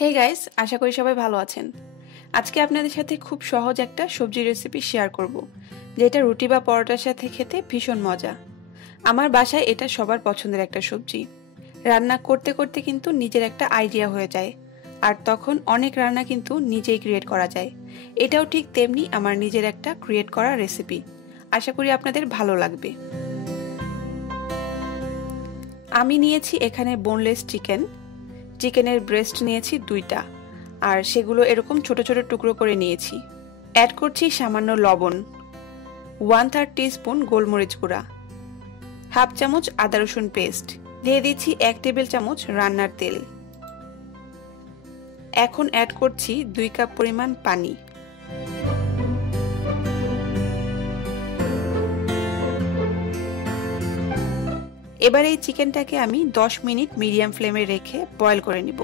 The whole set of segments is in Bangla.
হে গাইস, আশা করি সবাই ভালো আছেন। আজকে আপনাদের সাথে খুব সহজ একটা সবজি রেসিপি শেয়ার করব, যেটা রুটি বা পরোটার সাথে খেতে ভীষণ মজা। আমার বাসায় এটা সবার পছন্দের একটা সবজি। রান্না করতে করতে কিন্তু নিজের একটা আইডিয়া হয়ে যায়, আর তখন অনেক রান্না কিন্তু নিজেই ক্রিয়েট করা যায়। এটাও ঠিক তেমনি আমার নিজের একটা ক্রিয়েট করা রেসিপি। আশা করি আপনাদের ভালো লাগবে। আমি নিয়েছি এখানে বোনলেস চিকেনের ব্রেস্ট নিয়েছি 2টা, আর সেগুলো এরকম ছোট ছোট টুকরো করে নিয়েছি। অ্যাড করছি সামান্য লবণ, 1/3 টিস্পুন গোলমরিচ গুঁড়া, হাফ চামচ আদা রসুন পেস্ট, দিয়ে দিচ্ছি 1 টেবিল চামচ রান্নার তেল। এখন অ্যাড করছি 2 কাপ পরিমাণ পানি। এবার এই চিকেনটাকে আমি 10 মিনিট মিডিয়াম ফ্লেমে রেখে বয়েল করে নিব।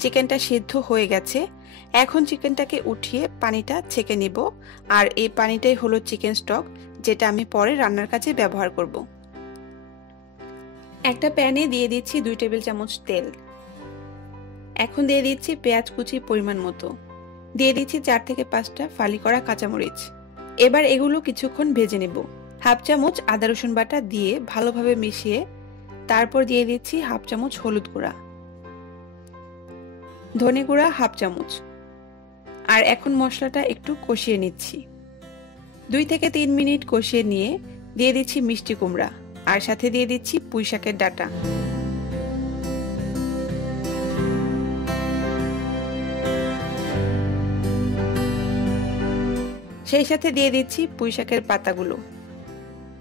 চিকেনটা সিদ্ধ হয়ে গেছে। এখন চিকেনটাকে উঠিয়ে পানিটা ছেঁকে নিব, আর এই পানিটাই হলো চিকেন স্টক, যেটা আমি পরে রান্নার কাজে ব্যবহার করব। একটা প্যানে দিয়ে দিচ্ছি 2 টেবিল চামচ তেল। এখন দিয়ে দিচ্ছি পেঁয়াজ কুচি পরিমাণ মতো, দিয়ে দিচ্ছি 4 থেকে 5টা ফালি করা কাঁচামরিচ। এবার এগুলো কিছুক্ষণ ভেজে নেব। হাফ চামচ আদা রসুন বাটা দিয়ে ভালোভাবে মিশিয়ে তারপর দিয়ে দিচ্ছি হাফ চামচ হলুদ গুঁড়া, ধনে গুঁড়া হাফ চামচ। আর এখন মশলাটা একটু কষিয়ে নিচ্ছি। 2 থেকে 3 মিনিট কষিয়ে নিয়ে দিয়ে দিচ্ছি মিষ্টি কুমড়া, আর সাথে দিয়ে দিচ্ছি পুঁই শাকের ডাঁটা। সেই সাথে দিয়ে দিচ্ছি পুঁই শাকের পাতাগুলো।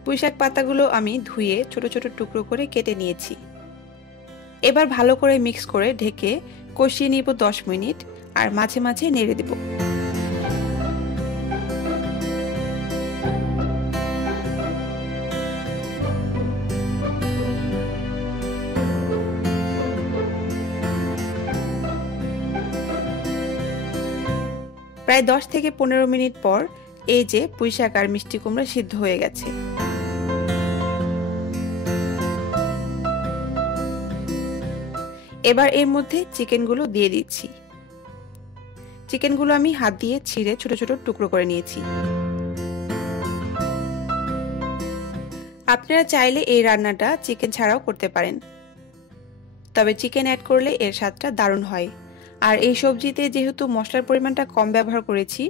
পুঁই শাক পাতাগুলো আমি ধুয়ে ছোট ছোট টুকরো করে কেটে নিয়েছি। এবার ভালো করে মিক্স করে ঢেকে কষিয়ে নিব 10 মিনিট, আর মাঝে মাঝে নেড়ে দেব। প্রায় 10 থেকে 15 মিনিট পর এই যে পুঁই শাক আর মিষ্টি কুমড়া সিদ্ধ হয়ে গেছে। এবার এর মধ্যে চিকেনগুলো দিয়ে দিচ্ছি। চিকেনগুলো আমি হাত দিয়ে ছিঁড়ে ছোট ছোট টুকরো করে নিয়েছি। আপনারা চাইলে এই রান্নাটা চিকেন ছাড়াও করতে পারেন, তবে চিকেন অ্যাড করলে এর স্বাদটা দারুণ হয়। আর এই সবজিতে যেহেতু মশলার পরিমাণটা কম ব্যবহার করেছি,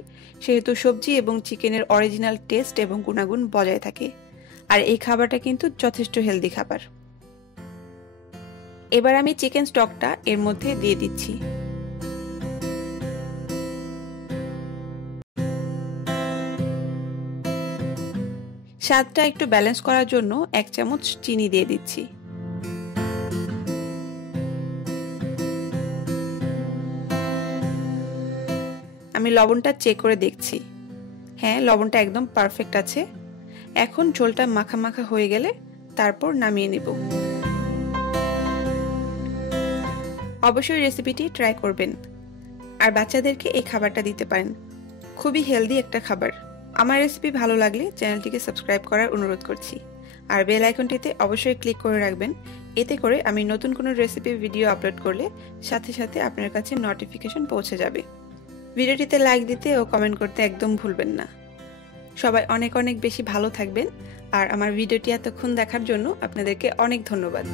সেহেতু সবজি এবং চিকেনের অরিজিনাল টেস্ট এবং গুণাগুণ বজায় থাকে। আর এই খাবারটা কিন্তু যথেষ্ট হেলদি খাবার। এবার আমি চিকেন স্টকটা এর মধ্যে দিয়ে দিচ্ছি। স্বাদটা একটু ব্যালেন্স করার জন্য 1 চামচ চিনি দিয়ে দিচ্ছি। আমি লবণটা চেক করে দেখছি। হ্যাঁ, লবণটা একদম পারফেক্ট আছে। এখন ঝোলটা মাখা মাখা হয়ে গেলে তারপর নামিয়ে নেব। অবশ্যই রেসিপিটি ট্রাই করবেন, আর বাচ্চাদেরকে এই খাবারটা দিতে পারেন। খুবই হেলদি একটা খাবার। আমার রেসিপি ভালো লাগলে চ্যানেলটিকে সাবস্ক্রাইব করার অনুরোধ করছি, আর বেল আইকনটিতে অবশ্যই ক্লিক করে রাখবেন। এতে করে আমি নতুন কোনো রেসিপি ভিডিও আপলোড করলে সাথে সাথে আপনার কাছে নোটিফিকেশন পৌঁছে যাবে। ভিডিওটিতে লাইক দিতে ও কমেন্ট করতে একদম ভুলবেন না। সবাই অনেক অনেক বেশি ভালো থাকবেন, আর আমার ভিডিওটি এতক্ষণ দেখার জন্য আপনাদেরকে অনেক ধন্যবাদ।